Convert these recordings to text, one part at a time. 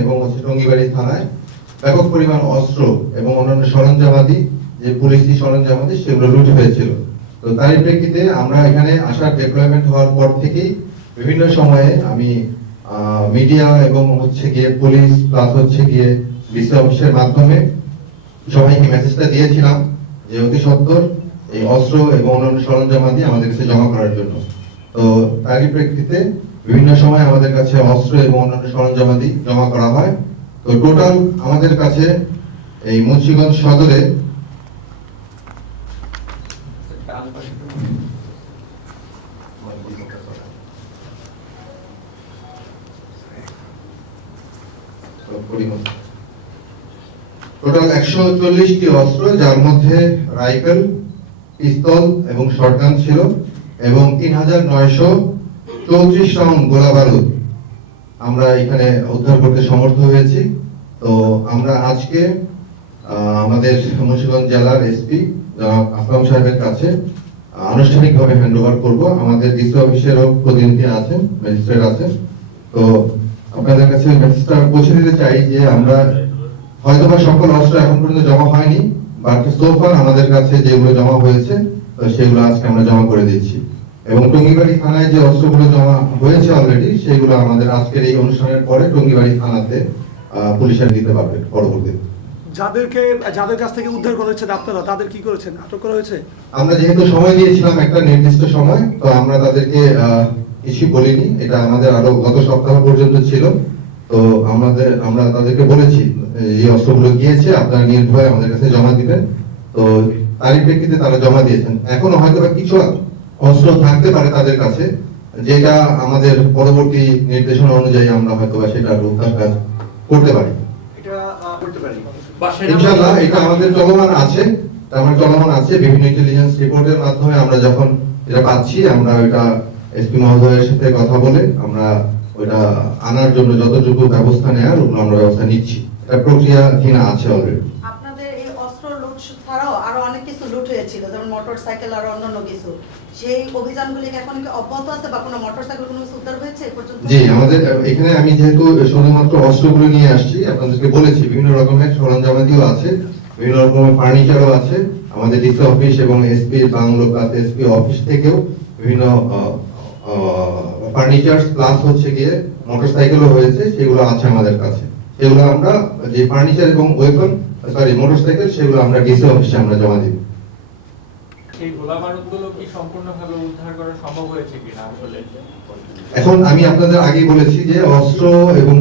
এবং হচ্ছে টঙ্গিবাড়ি থানায় ব্যাপক পরিমাণ অস্ত্র এবং অন্যান্য সরঞ্জামাদি, যে পুলিশি সরঞ্জামাদি, সেগুলো লুট হয়েছিল। তো তারই প্রেক্ষিতে আমরা এখানে আসার ডেভেলপমেন্ট হওয়ার পর থেকেই বিভিন্ন সময়ে আমি মিডিয়া এবং হচ্ছে গিয়ে পুলিশ প্লাস হচ্ছে গিয়ে ডিসি অফিসের মাধ্যমে সবাইকে মেসেজটা দিয়েছিলাম যে অতি সত্বর এই অস্ত্র এবং অন্যান্য সরঞ্জামাদি আমাদের কাছে জমা করার জন্য। তো তারই প্রেক্ষিতে বিভিন্ন সময় আমাদের কাছে অস্ত্র এবং অন্যান্য সরঞ্জামাদি জমা করা হয়। তো টোটাল আমাদের কাছে এই মুন্সিগঞ্জ সদরে টোটাল একশো চল্লিশটি অস্ত্র, যার মধ্যে রাইফেল, পিস্তল এবং শটগান ছিল এবং তিন হাজার নয়শো চৌত্রিশ রাউন্ড গোলা বারুদ আমরা এখানে উদ্ধার করতে সমর্থ হয়েছি। তো আমরা আজকে আমাদের মুন্সিগঞ্জ জেলার এসপি আসলাম সাহেবের কাছে আনুষ্ঠানিকভাবে হ্যান্ড ওভার করব। আমাদের ডিসি অফিসেরও প্রতিনিধি আছেন, ম্যাজিস্ট্রেট আছেন। তো আপনাদের কাছে মেসেজটা পৌঁছে দিতে চাই যে আমরা হয়তো বা সকল অস্ত্র এখন পর্যন্ত জমা হয়নি, বাট সোফার আমাদের কাছে যেগুলো জমা হয়েছে সেগুলো আজকে আমরা জমা করে দিচ্ছি এবং টঙ্গিবাড়ি থানায় যে অস্ত্রগুলো জমা হয়েছে অলরেডি সেগুলো আমাদের আজকের এই অনুষ্ঠানের পরে টঙ্গিবাড়ি থানাতে পুলিশের দিতে পারবে পরবর্তীতে যাদেরকে যাদের কাছ থেকে উদ্ধার করেছেন আপনারা তাদের কি করেছেন? আটক করা হয়েছে? আমরা যেহেতু সময় দিয়েছিলাম একটা নির্দিষ্ট সময় তো আমরা তাদেরকে কিছু বলিনি। এটা আমাদের আরও গত সপ্তাহ পর্যন্ত ছিল। তো আমাদের আমরা তাদেরকে বলেছি এই অস্ত্রগুলো গিয়েছে আপনারা নির্ভয়ে আমাদের কাছে জমা দিবেন। তো তারই প্রেক্ষিতে তারা জমা দিয়েছেন। এখনও হয়তো বা কিছু অস্ত্র থাকতে পারে তাদের কাছে যেটা আমাদের পরবর্তী নির্দেশনা অনুযায়ী আমরা হয়তো বা সেটা উদ্ধার কাজ করতে পারি। এটা আহ, করতে পারি। ইনশাআল্লাহ এটা আমাদের চলমান আছে আমার চলমান আছে বিভিন্ন ইন্টেলিজেন্স রিপোর্টের মাধ্যমে আমরা যখন এটা পাচ্ছি আমরা ওটা এসপি মহোদয়ের সাথে কথা বলে আমরা ওটা আনার জন্য যতটুকু ব্যবস্থা নেওয়ার ওগুলো আমরা ব্যবস্থা নিচ্ছি। এটা প্রক্রিয়াধীন আছে অলরেডি আপনাদের এই অস্ত্র লুট ছাড়াও আরও অনেক হয়েছিল যেমন মোটর সাইকেল আর অন্যান্য কিছু। সেই অভিযানগুলি এখন কি অব্যাহত আছে বা কোনো মোটর সাইকেল কোনো কিছু উদ্ধার হয়েছে পর্যন্ত? জি, আমাদের, এখানে আমি যেহেতু শুধুমাত্র অস্ত্রগুলো নিয়ে আসছি, আপনাদেরকে বলেছি, বিভিন্ন রকমের সরঞ্জামাদিও আছে, বিভিন্ন রকমের ফার্নিচারও আছে। আমাদের ডিসি অফিস এবং এসপি বাংলো কাছে এসপি অফিস থেকেও বিভিন্ন ফার্নিচার প্লাস হচ্ছে গিয়ে মোটরসাইকেলও হয়েছে, সেগুলো আছে আমাদের কাছে। সেগুলো আমরা, যে ফার্নিচার এবং ওয়েপন সরি মোটরসাইকেল সেগুলো আমরা ডিসি অফিসে আমরা জমা দিব সেই গোলা বারুদগুলো কি সম্পূর্ণভাবে উদ্ধার করা সম্ভব হয়েছে কিনা আসলে? এখন আমি আপনাদের আগেই বলেছি যে অস্ত্র এবং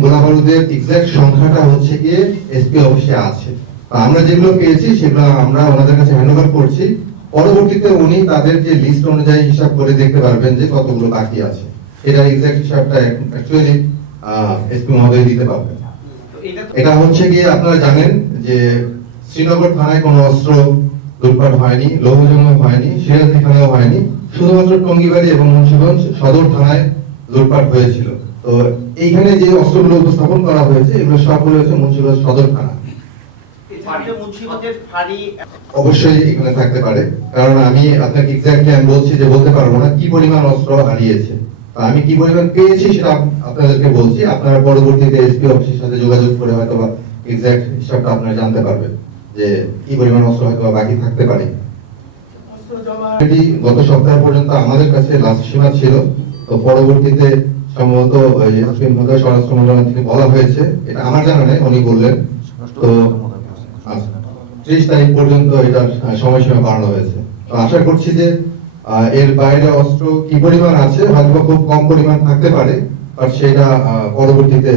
এক্সাক্ট সংখ্যাটা হচ্ছে গিয়ে এসপি অফিসে আছে। আমরা যেগুলো পেয়েছি সেগুলো আমরা ওনাদের কাছে হ্যান্ডওভার করছি। পরবর্তীতে উনি তাদের যে লিস্ট অনুযায়ী হিসাব করে দেখতে পারবেন যে কতগুলো বাকি আছে। এটা এক্সাক্ট হিসাবটা অ্যাকচুয়ালি এসপি মহোদয় দিতে পারবেন। এটা এটা হচ্ছে গিয়ে আপনারা জানেন যে শ্রীনগর থানায় কোনো অস্ত্র লুটপাট হয়নি লৌহজঙ্গ হয়নি সিরাজ থানায় হয়নি। শুধুমাত্র টঙ্গিবাড়ি এবং মুন্সিগঞ্জ সদর থানায় লুটপাট হয়েছিল। তো এইখানে যে অস্ত্রগুলো উপস্থাপন করা হয়েছে এগুলো সবগুলো হচ্ছে মুন্সিগঞ্জ সদর থানা অবশ্যই এখানে থাকতে পারে কারণ আমি আপনাকে এক্স্যাক্টলি আমি বলছি যে বলতে পারব না কি পরিমাণ অস্ত্র হারিয়েছে। তা আমি কি পরিমাণ পেয়েছি সেটা আপনাদেরকে বলছি আপনারা পরবর্তীতে এসপি অফিসের সাথে যোগাযোগ করে হয়তো বা এক্সাক্ট হিসাবটা আপনারা জানতে পারবেন। যে কি পরিমাণ অস্ত্র হয়তো বাকি থাকতে পারে। গত সপ্তাহ পর্যন্ত আমাদের কাছে লাস্ট সীমা ছিল, তো পরবর্তীতে সম্ভবত স্বরাষ্ট্র মন্ত্রণালয় থেকে বলা হয়েছে, এটা আমার জানা নেই, উনি বললেন। তো ত্রিশ তারিখ পর্যন্ত এটার সময়সীমা বাড়ানো হয়েছে। তো আশা করছি যে এর বাইরে অস্ত্র কি পরিমাণ আছে হয়তো খুব কম পরিমাণ থাকতে পারে, বাট সেটা পরবর্তীতে